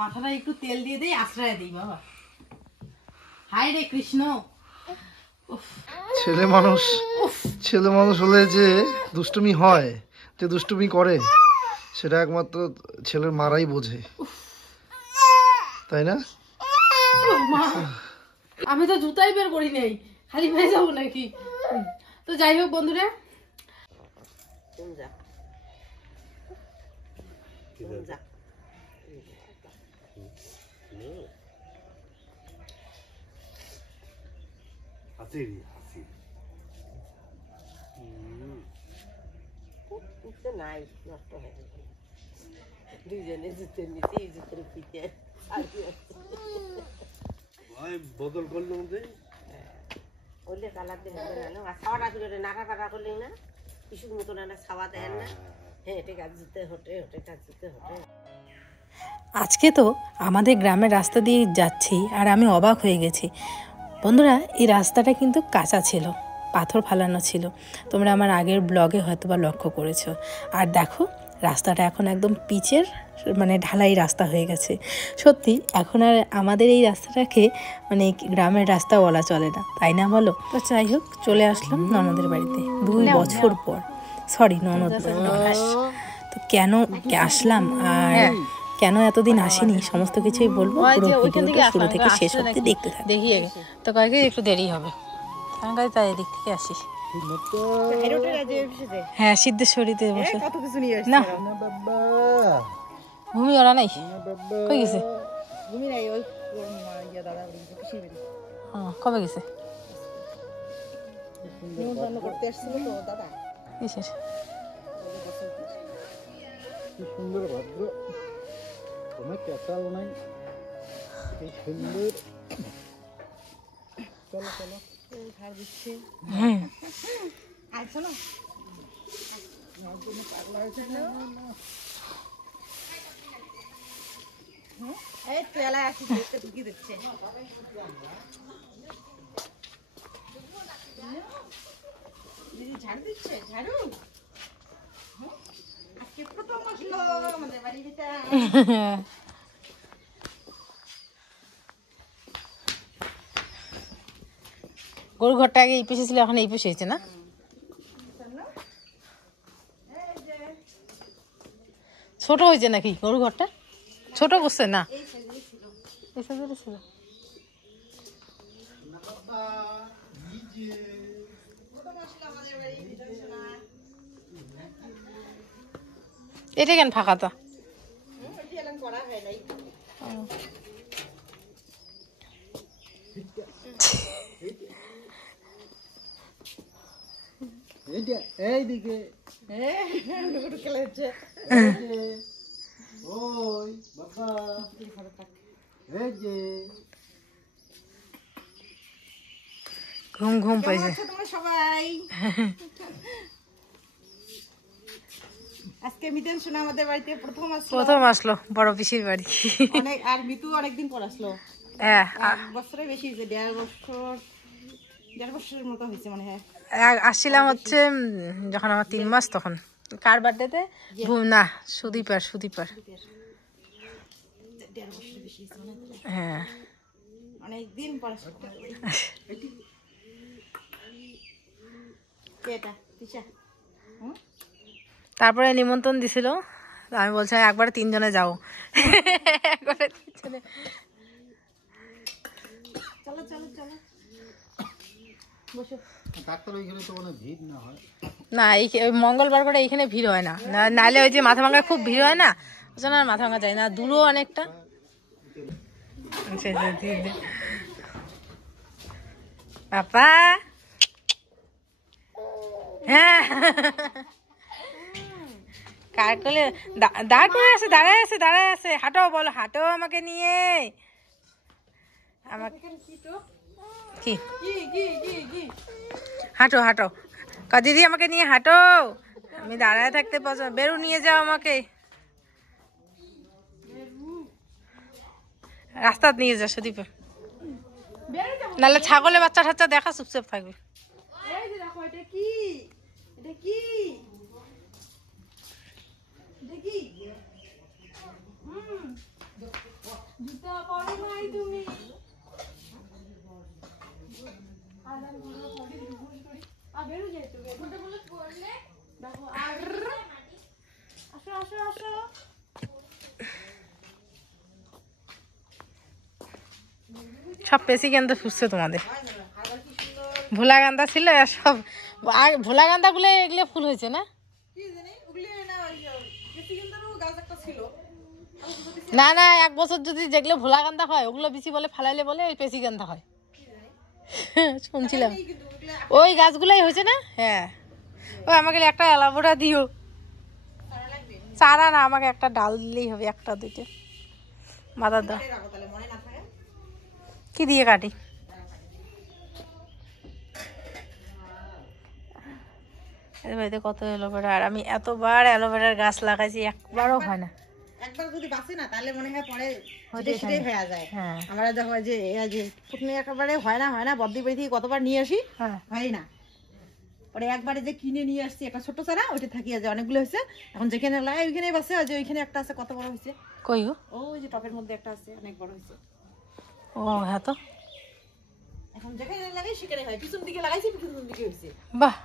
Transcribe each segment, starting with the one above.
মাথাটা একটু তেল দিয়ে দেই, আশ্রয় দিই বাবা। হায় রে কৃষ্ণ। ছেলে মানুষ হলে যে দুষ্টুমি হয়, যে দুষ্টুমি করে, সেটা একমাত্র ছেলের মারাই বোঝে, তাই না? আমি তো জুতাই বের করি নাই, খালি পায়ে যাবো নাকি? তো যাই হোক বন্ধুরা, নাই নষ্ট হয়ে দুইজনে জুতের নিচে জুতের পিঠে বদল করলো ওলে কালার দিয়ে হবে না খাওয়াটা করে নাড়া কাটা করলে না কিছু মতন একটা খাওয়া দেয় না। হ্যাঁ এটা কাজ জুতে হটে কাজ জুতে হটে। আজকে তো আমাদের গ্রামের রাস্তা দিয়ে যাচ্ছি আর আমি অবাক হয়ে গেছি বন্ধুরা। এই রাস্তাটা কিন্তু কাঁচা ছিল, পাথর ফালানো ছিল, তোমরা আমার আগের ব্লগে হয়তো বা লক্ষ্য করেছো। আর দেখো রাস্তাটা এখন একদম পিচের মানে ঢালাই রাস্তা হয়ে গেছে। সত্যি এখন আর আমাদের এই রাস্তাটাকে মানে গ্রামের রাস্তা বলা চলে না, তাই না বলো? তো যাই হোক, চলে আসলাম ননদের বাড়িতে 2 বছর পর। সরি ননদ তো কেন আসলাম আর কেন এতদিন আসেনি সমস্ত কিছুই বলবো, পুরো ভিডিওটা শুরু থেকে শেষ অবধি দেখতে থাকো। দেখি তো কয়েকে একটু দেরি হবে, তাই এদিক থেকে আসিস। হ্যাঁ সিদ্ধেশ্বরীতে বসে না ভূমি ওরা নাই, কই গেছে? কবে গেছে? সুন্দর ভদ্র তোমার কেঁচাল নাই, এই সুন্দর। চলো চলো ধার দিচ্ছি। চলো এই তেলায় আসি ঢুকি দিচ্ছে। দিদি ঝাড়ু দিচ্ছে, ঝাড়ু আজকে প্রথম আসলো আমাদের বাড়িতে। গরু ঘরটা আগে এই পেশে ছিল, এখন এই পেশে হয়েছে না? ছোট হয়েছে নাকি গরু ঘরটা? ছোট করছে না? ছিল এটা কেন ফাঁকা? তো এইদিকে ওই বাবা এই যে ঘুম ঘুম পাইছে সবাই। আজকে মিতেন শোনা আমাদের বাড়িতে প্রথম আসলো বড় পিসির বাড়ি। অনেক আর মিতু অনেকদিন পর আসলো। হ্যাঁ বছরে বেশি হয়েছে, 1.5 বছরের মতো হয়েছে মনে হয়। আসছিলাম হচ্ছে যখন আমার 3 মাস, তখন কার বার্থডেতে? না সুদীপার। হ্যাঁ অনেকদিন পর। তারপরে নিমন্ত্রণ দিছিল, আমি বলছিলাম একবারে 3 জনে যাও। একবারে 3 জনে চলো চলো চলো বসো। ডাক্তার ওইখানে তো কোনো ভিড় না হয় না, এই মঙ্গলবার করে এইখানে ভিড় হয় না, নাহলে ওই যে মাথা ভাঙা খুব ভিড় হয় না, ওই জন্য আর মাথা ভাঙা যায় না, দূরও অনেকটা। পাপা হ্যাঁ কার কোলে দাঁড়ায় আছে। হাঁটো বলো, হাঁটো আমাকে নিয়ে। আমাকে কি হাঁটো দিদি আমাকে নিয়ে হাঁটো, আমি দাঁড়ায় থাকতে পছন্দ। বেরু নিয়ে যাও আমাকে, রাস্তা নিয়ে যা সুদীপ, নাহলে ছাগলের বাচ্চা ঠাচ্চা দেখা চুপচাপ থাকবে। সব পেশি গান্দা ফুসছে তোমাদের। ভোলা গান্দা ছিল আর সব ভোলা গান্দা গুলো এগুলো ফুল হয়েছে না? না না, 1 বছর যদি যেগুলো ভোলা গান্দা হয় ওগুলো বেশি বলে ফালাইলে বলে ওই পেশি গান্দা হয়। শুনছিলাম ওই গাছগুলাই হয়েছে না। হ্যাঁ, ও আমাকে একটা অ্যালোভেরা দিও। চারা না, আমাকে একটা ডাল দিলেই হবে, 1টা 2টা বাঁধার দাও। কি দিয়ে কাটি? বাড়িতে কত অ্যালোভেরা, আর আমি এতবার অ্যালোভেরার গাছ লাগাইছি, একবারও হয় না। একবার যদি বাঁচে না তাহলে মনে হয় পরে সেটাই হয়ে যায়। আমরা দেখো যে ফুটনি একেবারে হয় না বদ্দি বাড়ি থেকে কতবার নিয়ে আসি, হয় না। পরে একবারে যে কিনে নিয়ে আসছি একটা ছোট চারা, ওইটা থাকিয়ে যায়, অনেকগুলো হয়েছে। এখন যেখানে লাগাই ওইখানে বাসে, যে ওইখানে একটা আছে, কত বড় হয়েছে। কই গো? ওই যে টপের মধ্যে একটা আছে, অনেক বড় হয়েছে। ও হ্যাঁ, তো এখন যেখানে লাগাই সেখানে হয়। পিছন দিকে লাগাইছি, পিছন দিকে হয়েছে। বাহ,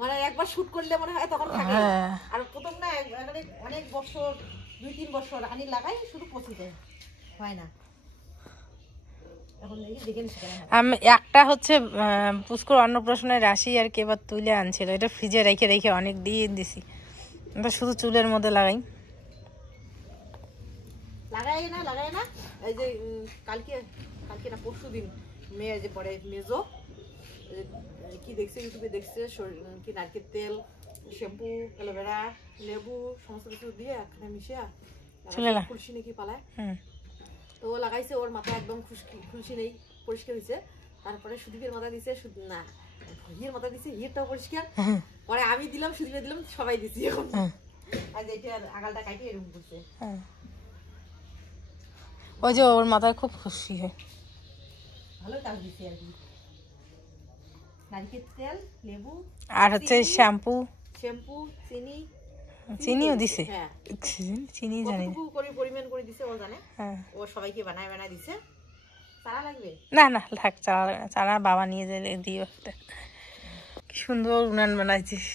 মানে একবার শুট করলে মনে হয় তখন থাকে। আর প্রথম না অনেক বছর, 2-3 বছর আনি লাগাই, শুধু পচে যায়, হয় না। আমি একটা হচ্ছে পুষ্কর অন্নপ্রাশনের রাশি আর কি এবার তুলে আনছিল, এটা ফ্রিজে রেখে রেখে অনেক দিন দিছি। এটা শুধু চুলের মধ্যে লাগাই না। এই যে কালকে না পরশু দিন মেয়ে যে পরে মেজো কি দেখছে, ইউটিউবে দেখছে কি নারকেল তেল, শ্যাম্পু, অ্যালোভেরা, লেবু সমস্ত কিছু দিয়ে একখানে মিশিয়ে খুলসি নাকি পালায়, তো ও লাগাইছে। ওর মাথা একদম খুলসি নেই, পরিষ্কার হয়েছে। তারপরে সুদীপের মাথা দিছে, না হিয়ের মাথা দিছে, হিয়েরটাও পরিষ্কার। পরে আমি দিলাম, সুদীপে দিলাম, সবাই দিছি। এখন আর এইটা আগালটা কাটি এরকম করছে। ওই যে ওর মাথায় খুব খুশি হয়, ভালো কাজ দিছি আর কি। নারকেল তেল, লেবু, আর হচ্ছে শ্যাম্পু, চিনিও দিছে। হ্যাঁ, চিনি জানি না পরিমাণ করে দিছে, ও জানে। ও সবাইকে বানায় দিছে। চারা লাগবে? না না থাক, চারা বাবা নিয়ে গেলে দিও একটা। কি সুন্দর উনান বানাইছিস,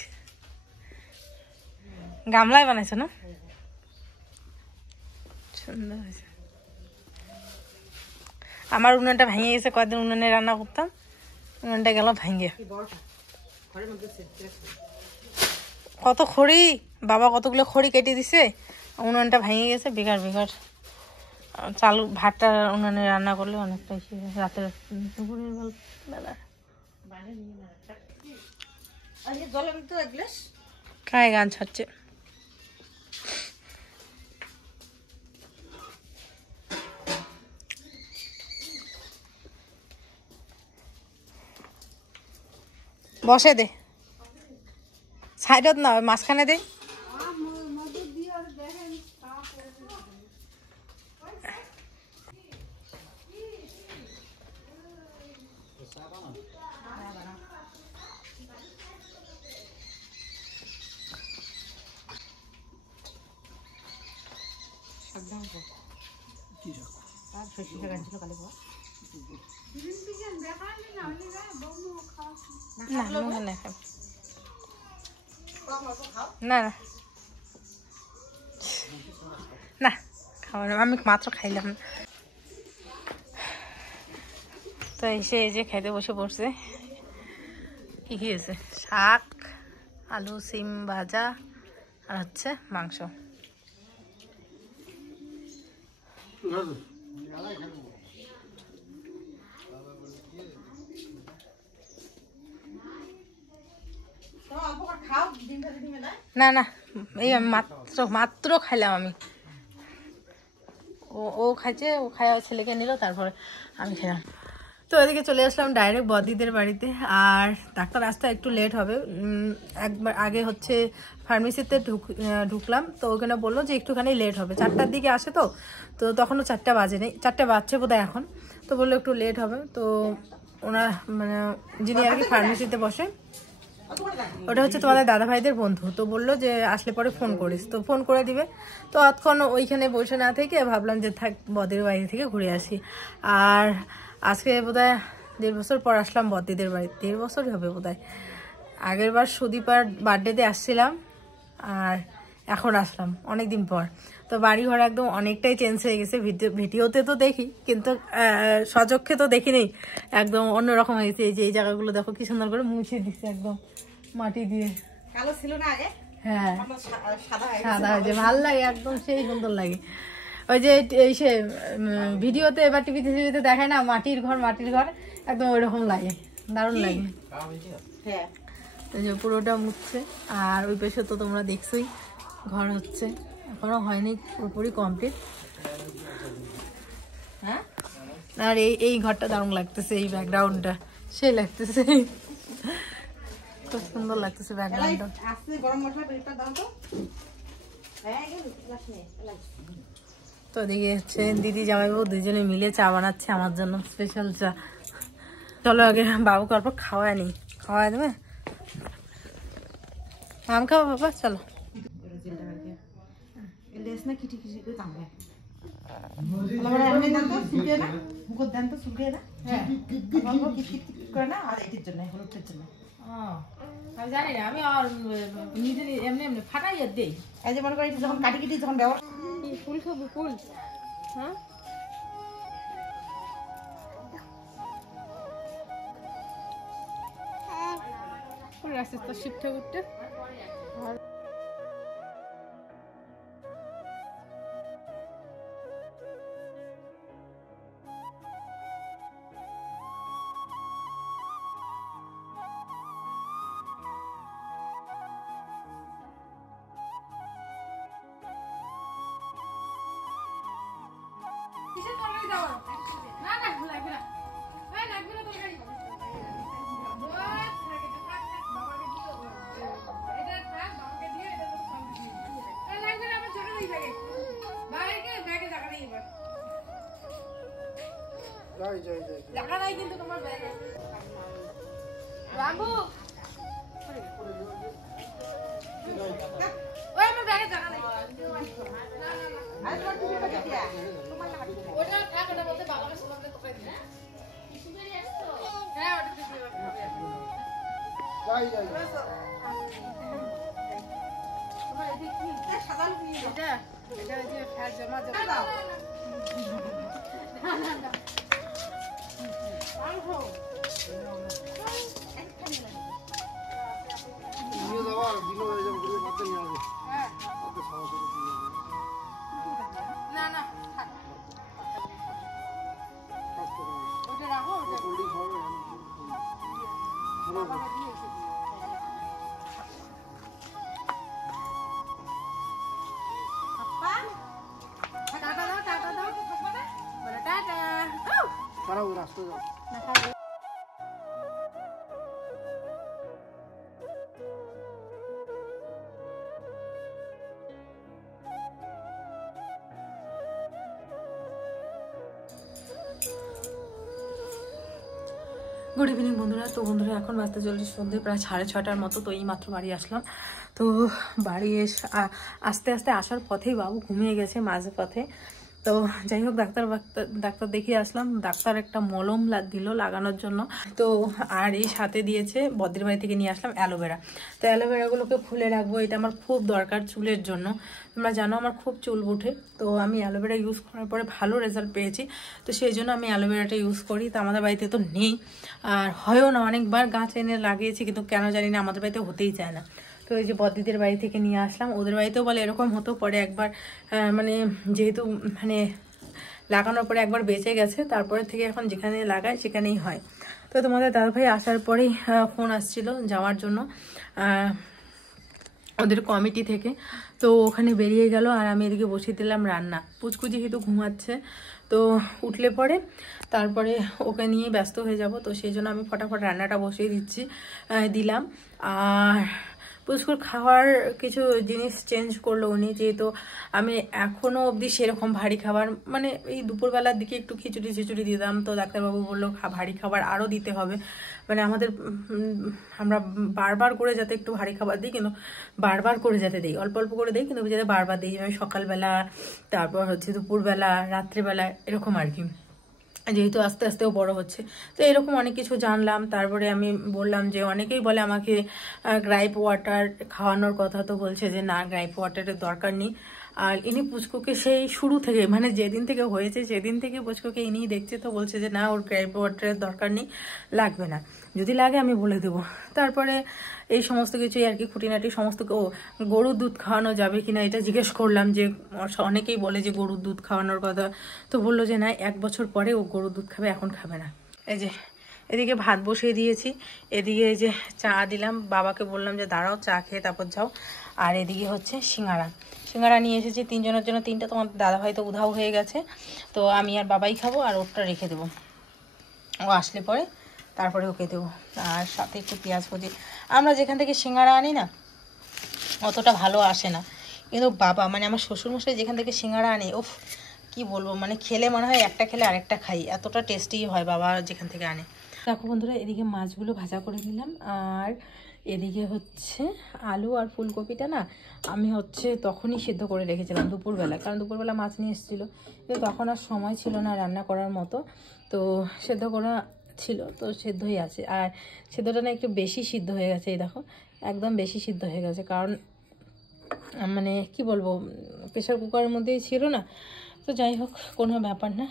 গামলায় বানাইছো না? সুন্দর হয়েছে। আমার উনানটা ভেঙে গেছে, কয়েকদিন উনানে রান্না করতাম, উনানটা গেল ভেঙে। কত খড়ি, বাবা কতগুলো খড়ি কেটে দিছে, উনানটা ভেঙে গেছে। বেকার চালু ভাতটা উনানে রান্না করলে অনেকটা রাতের দুপুরের বেলা। কায় গান ছাড়ছে। বসে দে, সাইডত না, মাঝখানে দে। না না খাওয়া, আমি মাত্র খাইলাম। তো এসে এই যে খাইতে বসে পড়ছে। কি হয়েছে? শাক, আলু, সিম ভাজা, আর হচ্ছে মাংস। না না, এই মাত্র খাইলাম আমি। ও খাইছে, ও খাওয়া ছেলেকে নিল, তারপরে আমি খেলাম। তো এদিকে চলে আসলাম ডাইরেক্ট বদিদের বাড়িতে। আর ডাক্তার আসতে একটু লেট হবে। একবার আগে হচ্ছে ফার্মেসিতে ঢুকলাম, তো ওখানে বললো যে একটুখানি লেট হবে, 4টার দিকে আসে। তো তখনও 4টা বাজে নেই, 4টে বাজছে বোধহয় এখন। তো বললো একটু লেট হবে। তো ওনার মানে যিনি আর কি ফার্মেসিতে বসে, ওটা হচ্ছে তোমাদের দাদা ভাইদের বন্ধু। তো বললো যে আসলে পরে ফোন করিস, তো ফোন করে দিবে। তো অতক্ষণ ওইখানে বসে না থেকে ভাবলাম যে থাক বদির বাড়ি থেকে ঘুরে আসি। আর আজকে বোধহয় 1.5 বছর পর আসলাম বদিদের বাড়ি, 1.5 বছরই হবে বোধহয়। আগের বার সুদীপার বার্থডেতে আসছিলাম, আর এখন আসলাম অনেকদিন পর। তো বাড়িঘর একদম অনেকটাই চেঞ্জ হয়ে গেছে। ভিডিওতে তো দেখি, কিন্তু সচক্ষে তো দেখিনি, একদম অন্যরকম হয়ে গেছে। এই যে এই জায়গাগুলো দেখো কি সুন্দর করে মুছে দিচ্ছে একদম মাটি দিয়ে। কালো ছিল না আগে, হ্যাঁ সাদা সাদা হয়েছে, ভালো লাগে একদম, সেই সুন্দর লাগে। ওই যে এই সে ভিডিওতে এবার টিভিতে দেখায় না মাটির ঘর একদম ওইরকম লাগে, দারুণ লাগে। হ্যাঁ এই যে পুরোটা মুছছে। আর ওই পাশে তো তোমরা দেখছোই ঘর হচ্ছে, এখনো হয়নি পুরোপুরি কমপ্লিট। হ্যাঁ, আর এই ঘরটা দারুণ লাগতেছে, এই ব্যাকগ্রাউন্ডটা সেই লাগতেছে, খুব সুন্দর লাগতেছে ব্যাকগ্রাউন্ডটা। গরম মশলা পেটটা দাও তো। হ্যাঁ তো এদিকে হচ্ছে দিদি জামাইবাবু দুজনে মিলে চা বানাচ্ছে আমার জন্য, স্পেশাল চা। চলো আগে বাবুকে অল্প খাওয়ায় নি, খাওয়াই দেবে? আম খাবো বাবা, চলো। আমি জানি না, আমি নিজে এমনি এমনি ফাটাইয়া দেই। এই যে মনে করি যখন কাটি যখন ব্যবহার ফুল খাবো, ফুল। হ্যাঁ আস্তে আস্তে শিখতে উঠতে। জায়গা নাই কিন্তু তোমার ব্যাগে রামু, ওই আমার ব্যাগে জায়গা নাই। ওটা থাক, ওটা বলতে বাবাকে সবাইকে তোকে দিই। হ্যাঁ ওটা দিতে তোমার এই কি সাদা লুকি, এটা ওই যে ফ্যাট জমা দাও। না না ওটা রাখো, টাটা দাও, টাটা দাও, বলে টাটা। রাস্তা যাও। গুড ইভিনিং বন্ধুরা। তো বন্ধুরা এখন বাজতে চলছে সন্ধ্যে প্রায় 6:30টার মতো। তো এই মাত্র বাড়ি আসলাম। তো বাড়ি আস্তে আস্তে আসার পথেই বাবু ঘুমিয়ে গেছে মাঝে পথে। তো যাই হোক ডাক্তার দেখিয়ে আসলাম। ডাক্তার একটা মলম দিল লাগানোর জন্য। তো আর এই সাথে দিয়েছে বদ্রির বাড়ি থেকে নিয়ে আসলাম অ্যালোভেরা। তো অ্যালোভেরাগুলোকে খুলে রাখবো, এটা আমার খুব দরকার চুলের জন্য। তোমরা জানো আমার খুব চুল ওঠে, তো আমি অ্যালোভেরা ইউজ করার পরে ভালো রেজাল্ট পেয়েছি। তো সেই জন্য আমি অ্যালোভেরাটা ইউজ করি। তো আমাদের বাড়িতে তো নেই, আর হয়ও না, অনেকবার গাছ এনে লাগিয়েছি কিন্তু কেন জানি না আমাদের বাড়িতে হতেই চায় না। তো এই যে বদ্দিদের বাড়ি থেকে নিয়ে আসলাম, ওদের বাড়িতেও বলে এরকম হতো, পরে একবার মানে যেহেতু মানে লাগানোর পরে একবার বেঁচে গেছে, তারপরে থেকে এখন যেখানে লাগায় সেখানেই হয়। তো তোমাদের দাদাভাই আসার পরেই ফোন আসছিল যাওয়ার জন্য ওদের কমিটি থেকে। তো ওখানে বেরিয়ে গেল আর আমি এদিকে বসিয়ে দিলাম রান্না। পুচকু যেহেতু ঘুমাচ্ছে, তো উঠলে পরে তারপরে ওকে নিয়ে ব্যস্ত হয়ে যাব। তো সেই জন্য আমি ফটাফট রান্নাটা বসিয়ে দিলাম। আর পুচকুর খাওয়ার কিছু জিনিস চেঞ্জ করলো উনি, যেহেতু আমি এখনও অবধি সেরকম ভারী খাবার মানে এই দুপুরবেলার দিকে একটু খিচুড়ি দিতাম। তো ডাক্তারবাবু বললো ভারী খাবার আরও দিতে হবে, মানে আমরা বারবার করে যাতে একটু ভারী খাবার দিই, কিন্তু বারবার করে যাতে দিই, অল্প অল্প করে দিই কিন্তু যাতে বারবার দিই। আমি সকালবেলা, তারপর হচ্ছে দুপুরবেলা, রাত্রিবেলা, এরকম আর কি, যেহেতু আস্তে আস্তেও বড় হচ্ছে। তো এরকম অনেক কিছু জানলাম। তারপরে আমি বললাম যে অনেকেই বলে আমাকে গ্রাইপ ওয়াটার খাওয়ানোর কথা, তো বলছে যে না, গ্রাইপ ওয়াটারের দরকার নেই। আর ইনি পুচকুকে সেই শুরু থেকে মানে যেদিন থেকে হয়েছে সেদিন থেকে পুচকুকে ইনিই দেখছে, তো বলছে যে না ওর ক্রাইপ ওয়াটারের দরকার নেই, লাগবে না, যদি লাগে আমি বলে দেবো। তারপরে এই সমস্ত কিছুই আর কি খুঁটিনাটি সমস্ত, ও গরুর দুধ খাওয়ানো যাবে কিনা এটা জিজ্ঞেস করলাম, যে অনেকেই বলে যে গরুর দুধ খাওয়ানোর কথা, তো বললো যে না 1 বছর পরে ও গরুর দুধ খাবে, এখন খাবে না। এই যে এদিকে ভাত বসিয়ে দিয়েছি, এদিকে এই যে চা দিলাম, বাবাকে বললাম যে দাঁড়াও চা খেয়ে তারপর যাও। আর এদিকে হচ্ছে সিঙ্গারা নিয়ে এসেছি 3 জনের জন্য, 3টা, তোমার দাদাভাই তো উধাও হয়ে গেছে, তো আমি আর বাবাই খাবো, আর ওরটা রেখে দেবো, ও আসলে পরে তারপরে ওকে দেবো। আর সাথে একটু পেঁয়াজ কুচি। আমরা যেখান থেকে সিঙ্গারা আনি না অতটা ভালো আসে না, কিন্তু বাবা মানে আমার শ্বশুরমশাই যেখান থেকে সিঙ্গারা আনে, ওফ কি বলবো, মানে খেলে মনে হয় একটা খেলে আরেকটা খাই, এতটা টেস্টি হয় বাবা যেখান থেকে আনে। দেখো বন্ধুরা, এদিকে মাছগুলো ভাজা করে নিলাম, আর এদিকে হচ্ছে আলু আর ফুলকপিটা না আমি হচ্ছে তখনই সিদ্ধ করে রেখেছিলাম দুপুরবেলা, কারণ দুপুরবেলা মাছ নিয়ে এসেছিলো, কিন্তু তখন আর সময় ছিল না রান্না করার মতো, তো সেদ্ধ করা ছিল, তো সেদ্ধই আছে। আর সেদ্ধটা না একটু বেশি সিদ্ধ হয়ে গেছে, এই দেখো একদম বেশি সিদ্ধ হয়ে গেছে, কারণ মানে কি বলবো প্রেশার কুকারের মধ্যেই ছিল না, তো যাই হোক কোনো ব্যাপার না,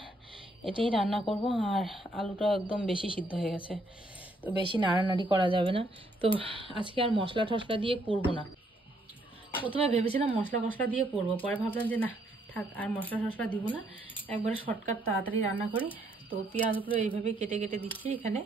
এটাই রান্না করব। আর আলুটা একদম বেশি সিদ্ধ হয়ে গেছে, তো বেশি নাড়ানাড়ি করা যাবে না, তো আজকে আর মশলা টশলা দিয়ে করবো না। প্রথমে ভেবেছিলাম মশলা দিয়ে করবো, পরে ভাবলাম যে না থাক, আর মশলা টশলা দিব না, একবারে শর্টকাট তাড়াতাড়ি রান্না করি। তো পেঁয়াজগুলো এইভাবে কেটে কেটে দিচ্ছি এখানে।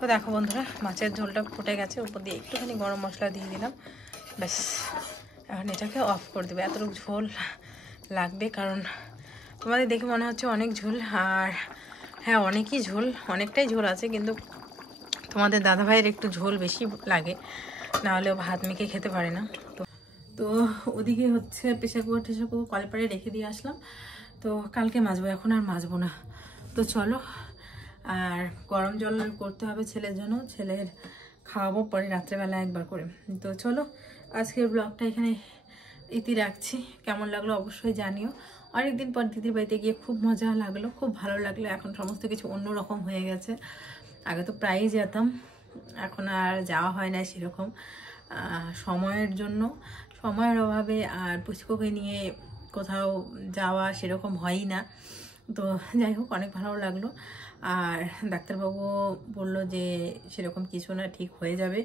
তো দেখো বন্ধুরা, মাছের ঝোলটা ফুটে গেছে, উপর দিয়ে একটুখানি গরম মশলা দিয়ে দিলাম, ব্যাস এখন এটাকে অফ করে দেবে। এতটুকু ঝোল লাগবে, কারণ তোমাদের দেখে মনে হচ্ছে অনেক ঝোল, আর হ্যাঁ অনেকই ঝোল, অনেকটাই ঝোল আছে, কিন্তু তোমাদের দাদাভাইয়ের একটু ঝোল বেশি লাগে, নাহলেও ভাত মেখে খেতে পারে না। তো ওদিকে হচ্ছে প্রেশার কুকার কলপারে রেখে দিয়ে আসলাম, তো কালকে মাজবো, এখন আর মাজবো না। তো চলো, আর গরম জল করতে হবে ছেলের জন্য, ছেলের খাওয়াবো পরে রাত্রেবেলা একবার করে। তো চলো আজকের ব্লগটা এখানে ইতি রাখছি, কেমন লাগলো অবশ্যই জানিও। অনেকদিন পর দিদির বাড়িতে গিয়ে খুব মজা লাগলো, খুব ভালো লাগলো, এখন সমস্ত কিছু অন্যরকম হয়ে গেছে, আগে তো প্রায়ই যেতাম, এখন আর যাওয়া হয় না সেরকম, সময়ের জন্য, সময়ের অভাবে, আর পুচকুকে নিয়ে কোথাও যাওয়া সেরকম হয়ই না। তো যাই হোক অনেক ভালো লাগলো। আর ডাক্তারবাবু বললো যে সেরকম কিছু না, ঠিক হয়ে যাবে,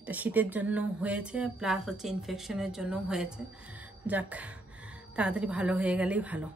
এটা শীতের জন্য হয়েছে, প্লাস হচ্ছে ইনফেকশনের জন্য হয়েছে, যাক তাড়াতাড়ি ভালো হয়ে গেলেই ভালো।